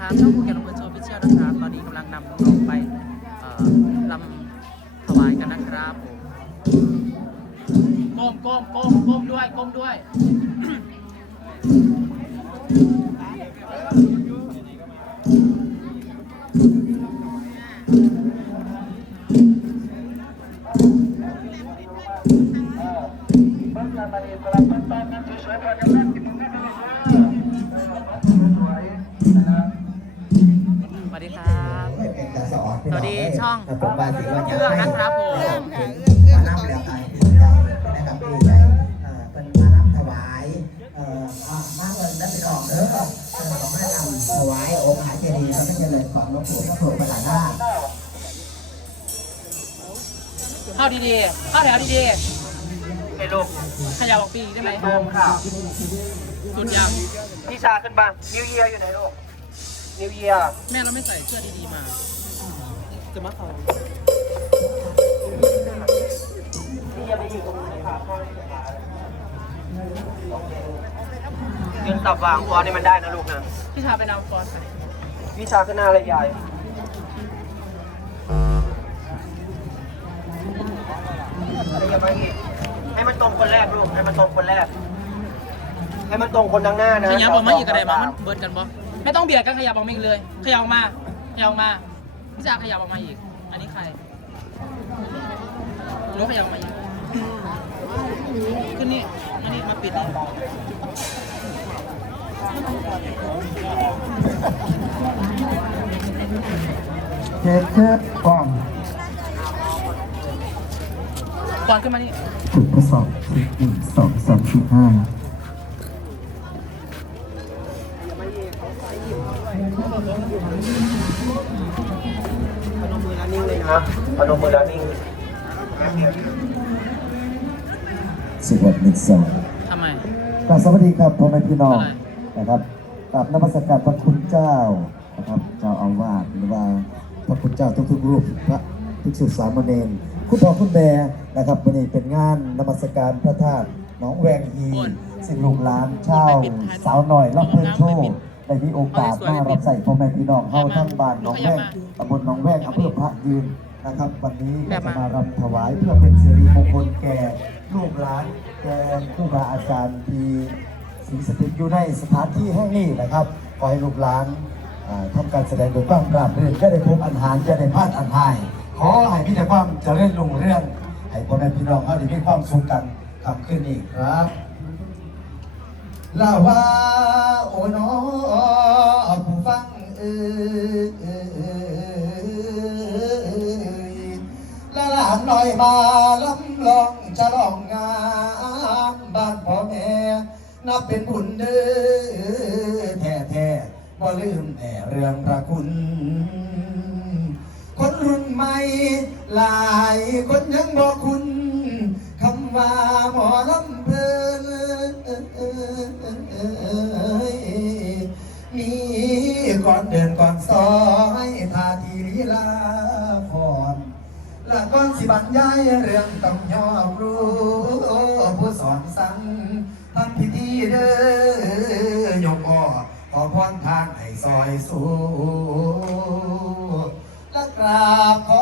นะครับช่องภูเก็ตลำเพลินโชว์พิเชียลนะครับตอนนี้กำลังนำน้องๆไปเอ่อลำถวายกันนะครับผมก้มก้มก้มก้มด้วยก้มด้วยสวั วัสดีช่องผมบาสีว่าจะเอื้อนะครับผมมารับแล้วตายนะครับพี่ใหญ่เออเป็นมารับถวายเออมาเงินนั่นไปออกเด้อเออของแม่นำถวายองค์หาเจดีย์พระเจริญของหลวงปู่พระโพธิ์ประหลาดาเข้าดีๆเข้าแถวดีๆไปลูกขยับออกปีได้ไหมโดมค่ะสุดยังพี่ชาขึ้นมานิวเยียอยู่ไหนลูกนิวเยียแม่เราไม่ใส่เสื้อดีๆมา จะมาขานิวเยียไปอยู่ตรงนี้ค่ะยืนตับวางฟอนนี่มันได้นะลูกนะพี่ชาไปนำฟอนไปพี่ชาขึ้นหน้าเลยยายอย่ามาอีกให้มันตรงคนแรกลูก ให้มันตรงคนแรก ให้มันตรงคนดังหน้านะขยับออกมาอีกกระไดมามันเบิร์ดกันบ่ไม่ต้องเบียดกันขยับออกมาอีกเลย ขยับออกมาขยับออกมา พี่ชาขยับออกมาอีก อันนี้ใครรู้ขยับออกมาอีกขึ้นนี่มานี่มาปิดนี่เช็ดเช็ดกล่องฟอนขึ้นมานี่จุดทดสอบสิบหนึ่งสองสามสี่ห้า นิ่งเลยนะพนมมือแล้วนิ่งสิบเอ็ดหนึ่งสองทำไม กราบสวัสดีครับพ่อแม่พี่น้องอะไร นะครับกราบนมัสการพระคุณเจ้านะครับเจ้าอาวาสหรือว่าพระคุณเจ้าทุกๆรูปพระภิกษุสามเณรคุณพ่อคุณแม่นะครับวันนี้เป็นงานนมัสการพระธาตุหนองแวงฮีโอนสิ่งลูกหลานเช่าสาวหน่อยรับเพื่อนโชว์ ได้มีโอกาสมารับใส่พ่อแม่พี่น้องเข้าทั้งบ้านหนองแวงตำบลหนองแวงอำเภอพระยืนนะครับ วันนี้ก็จะมารำถวายเพื่อเป็นสิริมงคลแก่ลูกหลานแก่ครูบาอาจารย์ที่สิ่งสถิตอยู่ในสถานที่แห่งนี้นะครับขอให้ลูกหลานอ่าทำการแสดงโดยความราบรื่นจะได้พบอันหารจะได้พลาดอันหาย ขอให้พี่แต่ความเจริญรุ่งเรืองให้พ่อแม่พี่น้องเขาได้มีความสุขกันคำขึ้นอีกครับ ลาว่าโอนอผู้ฟังเอ่ยละหลานน้อยมาลำลองฉลองงานบ้านพ่อแม่นับเป็นบุญเด้อแท้แท้ๆบ่ลืมแต่เรื่องพระคุณ คนรุ่นใหม่หลายคนยังบอกคุณคำว่าหมอ เดินก่อนซอยทาทีลีลาฟอนและก่อนสิบรรยายเรื่องต้องยอมรู้ผู้สอนสั่งทำพิธีเด้อยกอ้อขอพรทางให้ซอยสู้และกราบขอ